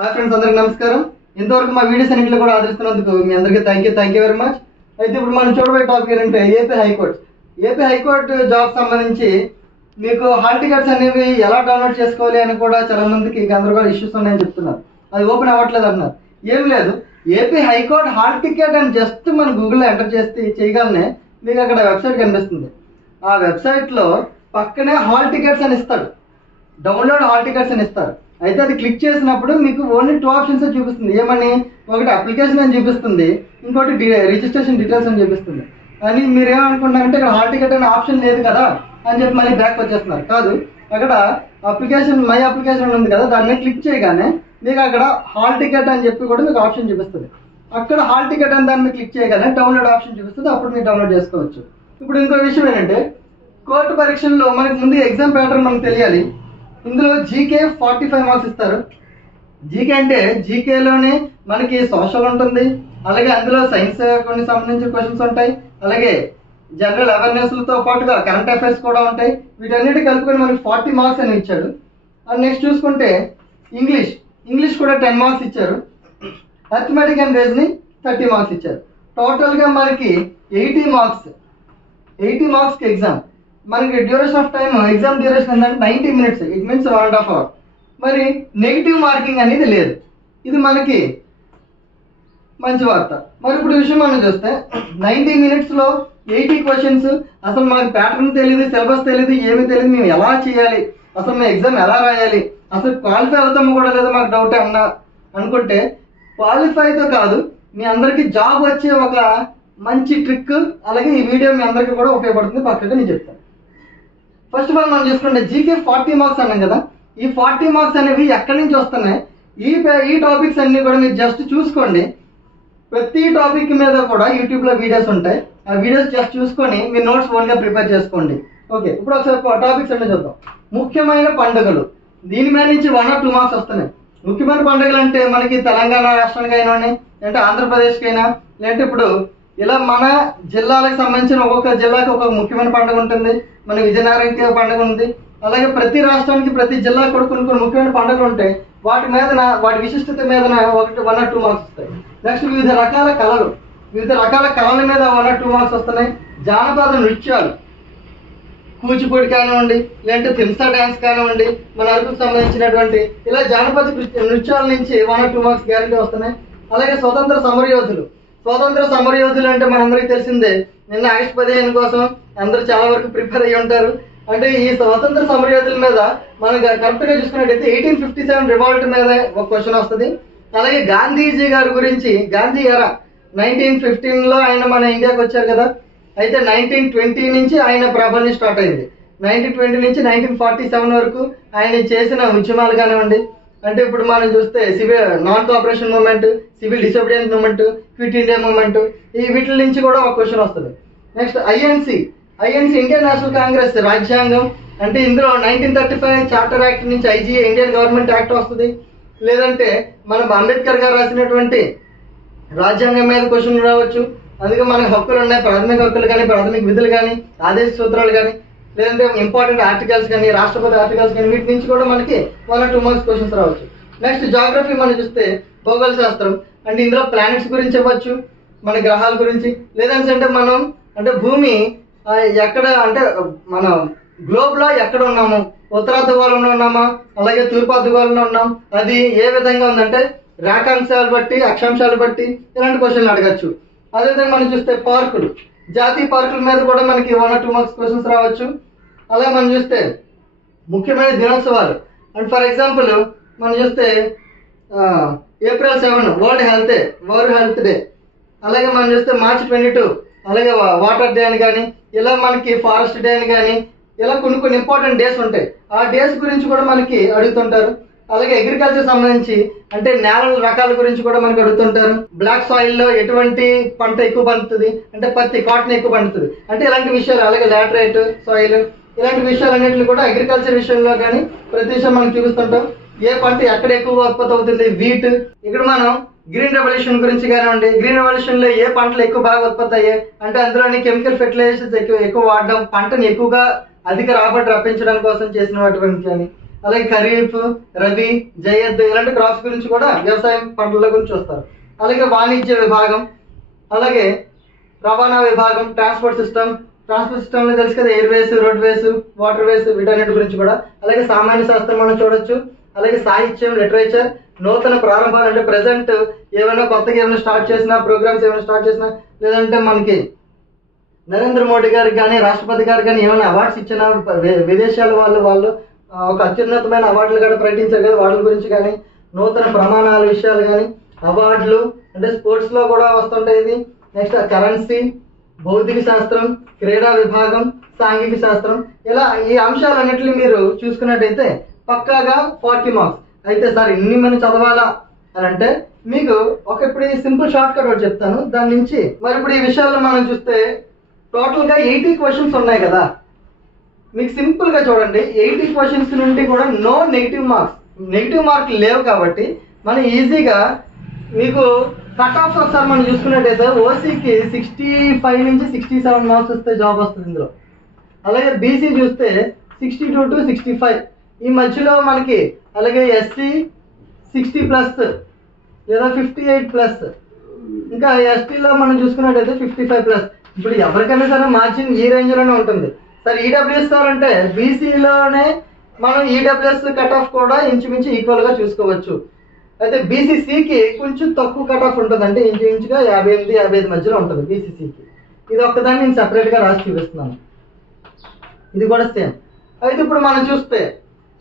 Hi friends, అందరికీ నమస్కారం. ఇంతవరకు మా వీడియోస్ అన్నింటిలో కూడా ఆదరిస్తున్నందుకు మీ అందరికీ థ్యాంక్ యూ వెరీ మచ్. అయితే ఇప్పుడు మనం చూడబోయే టాపిక్ ఏంటంటే ఏపీ హైకోర్టు జాబ్ సంబంధించి మీకు హాల్ టికెట్స్ అనేవి ఎలా డౌన్లోడ్ చేసుకోవాలి అని కూడా చాలా మందికి గందరగోళ ఇష్యూస్ ఉన్నాయని చెప్తున్నారు. అది ఓపెన్ అవ్వట్లేదు అన్నారు. ఏం లేదు, ఏపీ హైకోర్టు హాల్ టికెట్ అని జస్ట్ మనం గూగుల్లో ఎంటర్ చేస్తే చేయగానే మీకు అక్కడ వెబ్సైట్ కనిపిస్తుంది. ఆ వెబ్సైట్లో పక్కనే హాల్ టికెట్స్ అని ఇస్తాడు, డౌన్లోడ్ హాల్ టికెట్స్ అని ఇస్తారు. అయితే అది క్లిక్ చేసినప్పుడు మీకు ఓన్లీ 2 ఆప్షన్స్ చూపిస్తుంది. ఏమని? ఒకటి అప్లికేషన్ అని చూపిస్తుంది, ఇంకోటి రిజిస్ట్రేషన్ డీటెయిల్స్ అని చూపిస్తుంది. అని మీరు ఏమనుకుంటారంటే ఇక్కడ హాల్ టికెట్ అనే ఆప్షన్ లేదు కదా అని చెప్పి మళ్ళీ బ్యాక్ వచ్చేస్తున్నారు. కాదు, అక్కడ మై అప్లికేషన్ ఉంది కదా, దాని మీద క్లిక్ చేయగానే మీకు అక్కడ హాల్ టికెట్ అని చెప్పి కూడా మీకు ఆప్షన్ చూపిస్తుంది. అక్కడ హాల్ టికెట్ అని దాని మీద క్లిక్ చేయగానే డౌన్లోడ్ ఆప్షన్ చూపిస్తుంది. అప్పుడు మీరు డౌన్లోడ్ చేసుకోవచ్చు. ఇప్పుడు ఇంకో విషయం ఏంటంటే, కోర్టు పరీక్షల్లో మనకి ముందు ఎగ్జామ్ ప్యాటర్న్ మనకు తెలియాలి. ఇందులో జీకే 45 మార్క్స్ ఇస్తారు. జీకే అంటే జీకేలోనే మనకి సోషల్ ఉంటుంది, అలాగే అందులో సైన్స్ కొన్ని సంబంధించిన క్వశ్చన్స్ ఉంటాయి, అలాగే జనరల్ అవేర్నెస్లతో పాటుగా కరెంట్ అఫైర్స్ కూడా ఉంటాయి. వీటన్నిటి కలుపుకొని మనకి 40 మార్క్స్ అని ఇచ్చాడు. అండ్ నెక్స్ట్ చూసుకుంటే ఇంగ్లీష్ కూడా 10 మార్క్స్ ఇచ్చారు. అథమెటిక్ అండ్ రీజనింగ్ 30 మార్క్స్ ఇచ్చారు. టోటల్గా మనకి 80 మార్క్స్కి ఎగ్జామ్. మనకి duration of time, exam duration ఏంటంటే 90 minutes, ఇట్ మీన్స్ 1.5 hours. మరి నెగిటివ్ మార్కింగ్ అనేది లేదు. ఇది మనకి మంచి వార్త. మరి ఇప్పుడు విషయం మనం చూస్తే 90 minutesలో 80 questions, అసలు మాకు ప్యాటర్న్ తెలియదు, సిలబస్ తెలియదు, ఏమీ తెలియదు, మేము ఎలా చేయాలి, అసలు మేము ఎగ్జామ్ ఎలా రాయాలి, అసలు క్వాలిఫై అవుతాము కూడా లేదు, మాకు డౌట్ అనుకుంటే క్వాలిఫైతో కాదు, మీ అందరికీ జాబ్ వచ్చే ఒక మంచి ట్రిక్, అలాగే ఈ వీడియో మీ అందరికీ కూడా ఉపయోగపడుతుంది. పక్కగా నేను చెప్తాను. ఫస్ట్ ఆఫ్ ఆల్ మనం చూసుకుంటే జీకే 40 మార్క్స్ అన్నాం కదా, ఈ 40 మార్క్స్ అనేవి ఎక్కడి నుంచి వస్తున్నాయి? ఈ టాపిక్స్ అన్ని కూడా మీరు జస్ట్ చూసుకోండి. ప్రతి టాపిక్ మీద కూడా యూట్యూబ్లో వీడియోస్ ఉంటాయి. ఆ వీడియోస్ జస్ట్ చూసుకొని మీరు నోట్స్ ఓన్గా ప్రిపేర్ చేసుకోండి. ఓకే, ఇప్పుడు ఒకసారి టాపిక్స్ అన్నీ చూద్దాం. ముఖ్యమైన పండుగలు, దీని మీద నుంచి 1 or 2 మార్క్స్ వస్తున్నాయి. ముఖ్యమైన పండుగలు అంటే మనకి తెలంగాణ రాష్ట్రానికి అయినా, లేదంటే ఆంధ్రప్రదేశ్కి అయినా, లేదంటే ఇప్పుడు ఇలా మన జిల్లాలకు సంబంధించిన ఒక్కొక్క జిల్లాకి ఒక ముఖ్యమైన పండుగ ఉంటుంది. మన విజయనగరంకి ఒక పండుగ ఉంది. అలాగే ప్రతి రాష్ట్రానికి, ప్రతి జిల్లాకి కూడా కొన్ని ముఖ్యమైన పండుగలు ఉంటాయి. వాటి మీద వాటి విశిష్టత మీద 1 or 2 మార్క్స్ వస్తాయి. నెక్స్ట్ వివిధ రకాల కళల మీద 1 or 2 మార్క్స్ వస్తున్నాయి. జానపద నృత్యాలు, కూచిపూడి కానివ్వండి, లేదంటే తింసా డ్యాన్స్ కానివ్వండి, మన అరకుకు సంబంధించినటువంటి ఇలా జానపద నృత్యాల నుంచి 1 or 2 మార్క్స్ గ్యారంటీ వస్తున్నాయి. అలాగే స్వతంత్ర సమరయోధులు అంటే మనందరికీ తెలిసిందే. నిన్న ఆగస్టు 15 కోసం అందరూ చాలా వరకు ప్రిపేర్ అయ్యి ఉంటారు. అంటే ఈ స్వతంత్ర సమరయోధుల మీద మనం కరెక్ట్గా చూసుకున్నట్టయితే 1857 రివాల్ట్ మీద ఒక క్వశ్చన్ వస్తుంది. అలాగే గాంధీజీ గారి గురించి, గాంధీ ఎరా 1915లో ఆయన మన ఇండియాకి వచ్చారు కదా. అయితే 1920 నుంచి ఆయన ప్రాబల్యం స్టార్ట్ అయింది. 1920 నుంచి 1947 వరకు ఆయన చేసిన ఉద్యమాలు కానివ్వండి, అంటే ఇప్పుడు మనం చూస్తే civil non cooperation movement, civil disobedience movement, quit India movement, ఈ వీటి నుంచి కూడా ఒక క్వశ్చన్ వస్తుంది. Next INC Indian National Congress రాజ్యాంగం, అంటే ఇందులో 1935 చార్టర్ యాక్ట్ నుంచి ఐజీఏ ఇండియన్ గవర్నమెంట్ యాక్ట్ వస్తుంది. లేదంటే మనం అంబేద్కర్ గారు రాసినటువంటి రాజ్యాంగం మీద క్వశ్చన్ రావచ్చు. అందుకే మనకు హక్కులు ఉన్నాయి, ప్రాథమిక హక్కులు కానీ, ప్రాథమిక విధులు కానీ, ఆదేశ సూత్రాలు కానీ, లేదంటే ఇంపార్టెంట్ ఆర్టికల్స్ కానీ, రాష్ట్రపతి ఆర్టికల్స్ కానీ, వీటి నుంచి కూడా మనకి 1 or 2 మార్క్స్ క్వశ్చన్స్ రావచ్చు. నెక్స్ట్ జాగ్రఫీ మనం చూస్తే భౌగోళ శాస్త్రం, అంటే ఇందులో ప్లానెట్స్ గురించి ఇవ్వచ్చు, మన గ్రహాల గురించి, లేదంటే మనం అంటే భూమి ఎక్కడ, అంటే మన గ్లోబ్ లో ఎక్కడ ఉన్నాము, ఉత్తరార్ధగోళంలో ఉన్నామా, అలాగే తూర్పార్ధగోళంలో ఉన్నాం, అది ఏ విధంగా ఉందంటే రేఖాంశాలు బట్టి, అక్షాంశాలు బట్టి ఇలాంటి క్వశ్చన్లు అడగచ్చు. అదేవిధంగా మనం చూస్తే పార్కులు, జాతీయ పార్కుల మీద కూడా మనకి 1 or 2 మార్క్స్ క్వశ్చన్స్ రావచ్చు. అలాగే మనం చూస్తే ముఖ్యమైన దినోత్సవాలు, అండ్ ఫర్ ఎగ్జాంపుల్ మనం చూస్తే April 7 వరల్డ్ హెల్త్ డే, అలాగే మనం చూస్తే March 22 అలాగే వాటర్ డే అని కానీ, ఇలా మనకి ఫారెస్ట్ డే అని కానీ, ఇలా కొన్ని ఇంపార్టెంట్ డేస్ ఉంటాయి. ఆ డేస్ గురించి కూడా మనకి అడుగుతుంటారు. అలాగే అగ్రికల్చర్ సంబంధించి, అంటే నేలల రకాల గురించి కూడా మనకి అడుగుతుంటారు. బ్లాక్ సాయిల్ లో ఎటువంటి పంట ఎక్కువ పండుతుంది, అంటే పత్తి, కాటన్ ఎక్కువ పండుతుంది, అంటే ఇలాంటి విషయాలు. అలాగే లాటరైట్ సాయిల్, ఇలాంటి విషయాలన్నింటినీ కూడా అగ్రికల్చర్ విషయంలో కానీ ప్రతి విషయం మనం చూపిస్తుంటాం. ఏ పంట ఎక్కడ ఎక్కువ ఉత్పత్తి అవుతుంది, వీట్. ఇక్కడ మనం గ్రీన్ రెవల్యూషన్ గురించి కానివ్వండి, గ్రీన్ రెవల్యూషన్ లో ఏ పంటలు ఎక్కువ బాగా ఉత్పత్తి అయ్యాయి, అంటే అందులోని కెమికల్ ఫెర్టిలైజర్స్ ఎక్కువ వాడడం, పంటను ఎక్కువగా అధిక రాబడి రప్పించడం కోసం చేసినటువంటి కానీ, అలాగే ఖరీఫ్, రబీ, జయద్ ఇలాంటి క్రాప్స్ గురించి కూడా వ్యవసాయం పంటల గురించి చూస్తారు. అలాగే వాణిజ్య విభాగం, అలాగే రవాణా విభాగం, ట్రాన్స్పోర్ట్ సిస్టంలో తెలుసు కదా, ఎయిర్వేస్, రోడ్వేస్, వాటర్ వేస్, వీటన్నిటి గురించి కూడా. అలాగే సామాన్య శాస్త్రం మనం చూడొచ్చు. అలాగే సాహిత్యం, లిటరేచర్, నూతన ప్రారంభాలు అంటే ప్రజెంట్ ఏమైనా కొత్తగా ఏమైనా స్టార్ట్ చేసినా, ప్రోగ్రామ్స్ ఏమైనా స్టార్ట్ చేసినా, లేదంటే మనకి నరేంద్ర మోడీ గారికి కానీ రాష్ట్రపతి గారికి కానీ ఏమైనా అవార్డ్స్ ఇచ్చినా, విదేశాల వాళ్ళు ఒక అత్యున్నతమైన అవార్డులు కూడా ప్రకటించారు కదా, వాటి గురించి కానీ, నూతన ప్రమాణాల విషయాలు కానీ, అవార్డులు అంటే స్పోర్ట్స్ లో కూడా వస్తుంటాయి ఇది. నెక్స్ట్ కరెన్సీ, భౌతిక శాస్త్రం, క్రీడా విభాగం, సాంఘిక శాస్త్రం, ఇలా ఈ అంశాలన్నింటినీ మీరు చూసుకున్నట్టయితే పక్కాగా 40 మార్క్స్. అయితే సార్ ఇన్ని మనం చదవాలా అని అంటే మీకు ఇప్పుడు సింపుల్ షార్ట్ కట్ ఒకటి చెప్తాను, దాని నుంచి మరి ఇప్పుడు ఈ విషయాల్లో మనం చూస్తే టోటల్ గా 80 క్వశ్చన్స్ ఉన్నాయి కదా. మీకు సింపుల్ గా చూడండి, 80 క్వశ్చన్స్ నుండి కూడా నో నెగిటివ్ మార్క్స్ లేవు కాబట్టి మనం ఈజీగా మీకు కట్ ఆఫ్ ఒకసారి మనం చూసుకున్నట్టయితే ఓసీకి 65 నుంచి 67 మార్క్స్ వస్తే జాబ్ వస్తుంది ఇందులో. అలాగే బీసీ చూస్తే 62 to 65 ఈ మధ్యలో మనకి. అలాగే ఎస్సీ 60+ లేదా 58+, ఇంకా ఎస్టీలో మనం చూసుకున్నట్టయితే 55+. ఇప్పుడు ఎవరికైనా సరే మార్జిన్ ఈ రేంజ్ లోనే ఉంటుంది. సార్ ఈడబ్ల్యూఎస్ సార్ అంటే బీసీలోనే మనం ఈడబ్ల్యూఎస్ కట్ ఆఫ్ కూడా ఇంచుమించు ఈక్వల్ గా చూసుకోవచ్చు. అయితే బీసీసీకి కొంచెం తక్కువ కట్ ఆఫ్ ఉంటుంది, అంటే ఇంచుమించుగా 58-55 మధ్యలో ఉంటుంది బీసీసీకి. ఇది ఒక్కదాన్ని నేను సెపరేట్ గా రాసి చూపిస్తున్నాను. ఇది కూడా సేమ్. అయితే ఇప్పుడు మనం చూస్తే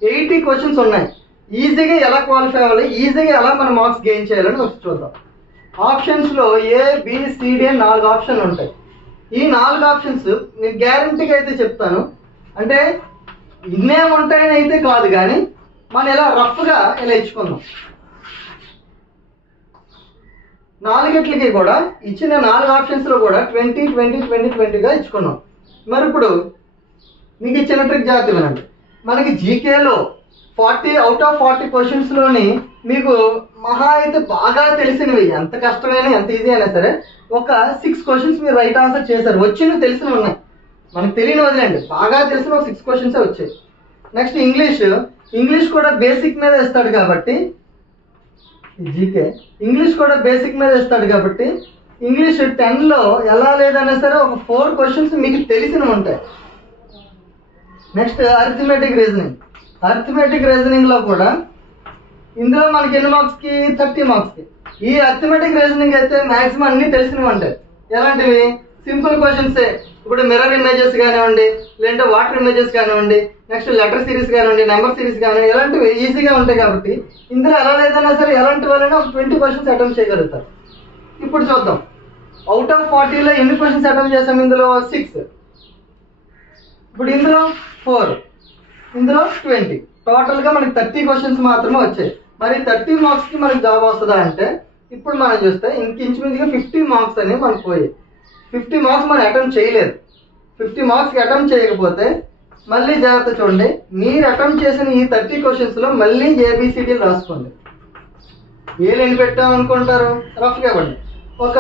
80 క్వశ్చన్స్ ఉన్నాయి. ఈజీగా ఎలా క్వాలిఫై అవ్వాలి, ఈజీగా ఎలా మనం మార్క్స్ గెయిన్ చేయాలని ఒకటి చూద్దాం. ఆప్షన్స్ లో ABCD అని 4 ఆప్షన్లు ఉంటాయి. ఈ 4 ఆప్షన్స్ నేను గ్యారంటీగా అయితే చెప్తాను, అంటే ఇన్నే ఉంటాయని అయితే కాదు, కానీ మనం ఇలా రఫ్ గా ఇలా ఇచ్చుకుందాం. 4 కూడా ఇచ్చిన 4 ఆప్షన్స్ లో కూడా 20-20-20-20గా ఇచ్చుకున్నాం. మరి ఇప్పుడు మీకు ఇచ్చిన ట్రిక్ జాగ్రత్త వినండి. మనకి జీకేలో 40 out of 40 క్వశ్చన్స్ లోని మీకు మహా అయితే బాగా తెలిసినవి, ఎంత కష్టమైనా ఎంత ఈజీ అయినా సరే ఒక 6 క్వశ్చన్స్ మీరు రైట్ ఆన్సర్ చేశారు. వచ్చినవి తెలిసినవి ఉన్నాయి, మనకు తెలియని వదిలేండి, బాగా తెలిసిన ఒక 6 క్వశ్చన్స్ వచ్చాయి. నెక్స్ట్ ఇంగ్లీష్ కూడా బేసిక్ మీద ఇస్తాడు కాబట్టి, జీకే ఇంగ్లీష్ కూడా బేసిక్ మీద ఇస్తాడు కాబట్టి ఇంగ్లీష్ 10లో ఎలా లేదన్నా సరే ఒక 4 క్వశ్చన్స్ మీకు తెలిసినవి ఉంటాయి. నెక్స్ట్ అర్థమెటిక్ రీజనింగ్ లో కూడా ఇందులో మనకి ఎన్ని మార్క్స్ కి 30 మార్క్స్ కి. ఈ అర్థమెటిక్ రీజనింగ్ అయితే మాక్సిమం అన్ని తెలిసినవి ఉంటాయి. ఎలాంటివి? Simple questions. ఇప్పుడు మిర్రర్ ఇమేజెస్ కానివ్వండి, లేదంటే వాటర్ ఇమేజెస్ కానివ్వండి, నెక్స్ట్ లెటర్ సిరీస్ కానివ్వండి, నెంబర్ సిరీస్ కానివ్వండి, ఇలాంటివి ఈజీగా ఉంటాయి కాబట్టి ఇందులో ఎలా లేదన్నా సరే ఎలాంటి వాళ్ళైనా ఒక 20 క్వశ్చన్స్ అటెంప్ట్ చేయగలుగుతారు. ఇప్పుడు చూద్దాం, అవుట్ ఆఫ్ 40లో ఎన్ని క్వశ్చన్స్ అటెంప్ట్ చేసాం? ఇందులో 6, ఇప్పుడు ఇందులో 4, ఇందులో 20, టోటల్ గా మనకి 30 క్వశ్చన్స్ మాత్రమే వచ్చాయి. మరి 30 మార్క్స్ కి మనకి జాబ్ వస్తుందా అంటే ఇప్పుడు మనం చూస్తే ఇంచుమించుగా 50 మార్క్స్ అనేవి మనకు పోయాయి. 50 మార్క్స్ మనం అటెంప్ట్ చేయలేదు. 50 మార్క్స్ అటెంప్ట్ చేయకపోతే మళ్ళీ జాగ్రత్త చూడండి, మీరు అటెంప్ట్ చేసిన ఈ 30 క్వశ్చన్స్ లో మళ్ళీ ABCDలు రాసుకోండి. ఏలు ఎన్ని పెట్టామనుకుంటారు? రఫ్ గా ఇవ్వండి. ఒక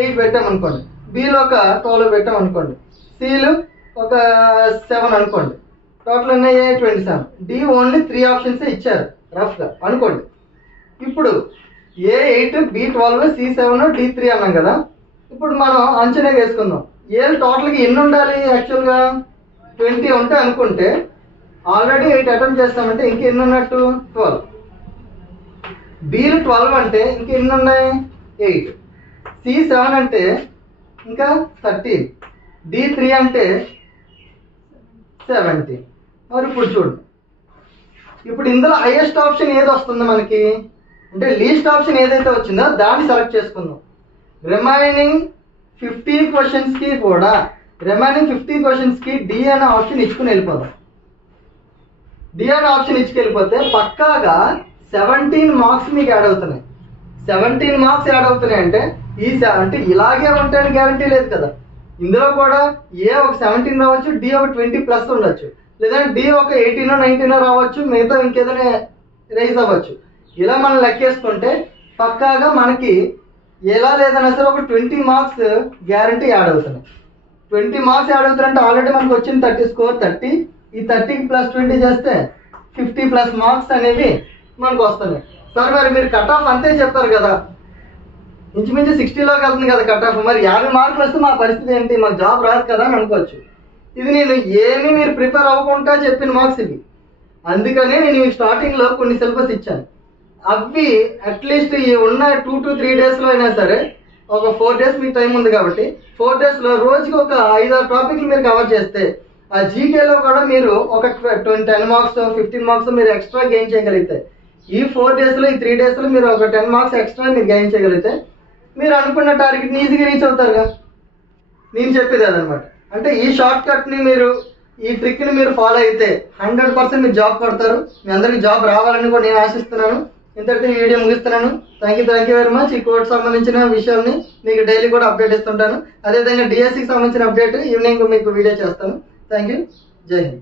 8 పెట్టామనుకోండి, Bలో ఒక 12 పెట్టామనుకోండి, Cలు ఒక 7 అనుకోండి, టోటల్ ఉన్నాయి 27. D ఓన్లీ 3 ఆప్షన్స్ ఇచ్చారు రఫ్ గా అనుకోండి. ఇప్పుడు A8, B12, C7, D3 అన్నాం కదా. ఇప్పుడు మనం అంచనా వేసుకుందాం, ఏలు టోటల్గా ఎన్ని ఉండాలి? యాక్చువల్గా 20 ఉంటాయి అనుకుంటే ఆల్రెడీ 8 అటెంప్ట్ చేస్తామంటే ఇంకెన్ని ఉన్నట్టు? 12. Bలు 12 అంటే ఇంకెన్ని ఉన్నాయి? 8. C7 అంటే ఇంకా 13. D3 అంటే 17. మరి ఇప్పుడు చూడండి, ఇప్పుడు ఇందులో హైయెస్ట్ ఆప్షన్ ఏది వస్తుందో మనకి, అంటే లీస్ట్ ఆప్షన్ ఏదైతే వచ్చిందో దాన్ని సెలెక్ట్ చేసుకుందాం. రిమైనింగ్ 50 క్వశ్చన్స్ కి D అనే ఆప్షన్ ఇచ్చుకుని వెళ్ళిపోదాం. D అనే ఆప్షన్ ఇచ్చుకెళ్ళిపోతే పక్కాగా 17 మార్క్స్ మీకు యాడ్ అవుతున్నాయి. 17 మార్క్స్ యాడ్ అవుతున్నాయి అంటే అంటే ఇలాగే ఉంటాయని గ్యారంటీ లేదు కదా. ఇందులో కూడా ఏ ఒక 17 రావచ్చు, D ఒక 20+ ఉండొచ్చు, లేదంటే D ఒక 18, 19 రావచ్చు, మిగతా ఇంకేదైనా రైజ్ అవ్వచ్చు. ఇలా మనం లెక్కేసుకుంటే పక్కాగా మనకి ఎలా లేదన్నా సరే ఒక 20 మార్క్స్ గ్యారంటీ యాడ్ అవుతున్నాయి. 20 మార్క్స్ యాడ్ అవుతారంటే ఆల్రెడీ మనకు వచ్చిన 30 స్కోర్ 30, ఈ 30కి +20 చేస్తే 50+ మార్క్స్ అనేవి మనకు వస్తున్నాయి. సార్ మరి మీరు కట్ ఆఫ్ అంతే చెప్పారు కదా, ఇంచుమించు 60లోకి వెళ్తుంది కదా కట్ ఆఫ్, మరి 50 మార్కులు వస్తే మా పరిస్థితి ఏంటి, మాకు జాబ్ రాదు కదా అని అనుకోవచ్చు. ఇది నేను ఏమీ మీరు ప్రిపేర్ అవ్వకుండా చెప్పిన మార్క్స్ ఇవి. అందుకనే నేను స్టార్టింగ్లో కొన్ని సిలబస్ ఇచ్చాను. అవి అట్లీస్ట్ ఈ ఉన్న 2 to 3 డేస్లో అయినా సరే, ఒక 4 డేస్ మీకు టైం ఉంది కాబట్టి 4 డేస్లో రోజుకి ఒక 5-6 టాపిక్లు మీరు కవర్ చేస్తే, ఆ జీకేలో కూడా మీరు ఒక 10 మార్క్స్ 15 మార్క్స్ మీరు ఎక్స్ట్రా గెయిన్ చేయగలిగితే, ఈ 4 డేస్లో ఈ 3 డేస్లో మీరు ఒక 10 మార్క్స్ ఎక్స్ట్రా మీరు గెయిన్ చేయగలిగితే మీరు అనుకున్న టార్గెట్ని ఈజీగా రీచ్ అవుతారుగా. నేను చెప్పేది అదనమాట. అంటే ఈ షార్ట్ కట్ని మీరు, ఈ ట్రిక్ని మీరు ఫాలో అయితే 100% మీరు జాబ్ కొడతారు. మీ అందరికీ జాబ్ రావాలని కూడా నేను ఆశిస్తున్నాను. ఇంతటితో ఈ వీడియో ముగిస్తున్నాను. Thank you very much. ఈ కోర్స్ సంబంధించిన విషయాన్ని మీకు డైలీ కూడా అప్డేట్ ఇస్తుంటాను. అదేవిధంగా డిఎస్సికి సంబంధించిన అప్డేట్ ఈవినింగ్ మీకు వీడియో చేస్తాను. Thank you. జై హింద్.